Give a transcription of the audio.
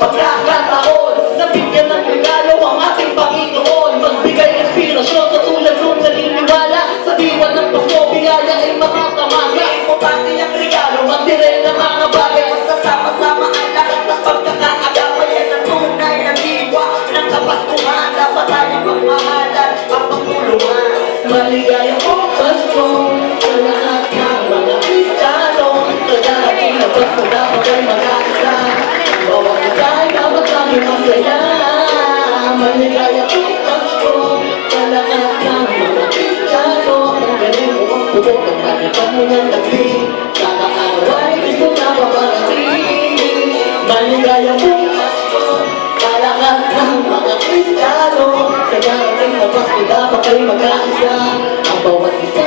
pagkakataon na bigyan ng regalo ang ating Panginoon. Magbigay inspirasyon sa tulad kung naniniwala sa diwan ng Pasko, biyaya ay makakamasa. Importante ang regalo, magdiren ng mga bagay, magsasama-sama ang lahat ng pagkakaagapay ay ang tunay na diwa ng Kapaskuhan. Dapat tayong magmahalan at magtulungan. Maligaya po Pasko sa lahat ng mga Kristiyano. Sa darating na Pasko dapat ay mag-aisa. Bawat isa ay dapat laging masaya. Maligaya po Pasko sa lahat ng mga Kristiyano. Ang galing mo ang pupok at panipan mo ng nagling. Sana araw ay gusto na paparating. Maligaya po Pasko sa lahat ng mga Kristiyano. Sa darating na Pasko dapat ay mag-aisa. Ang bawat isa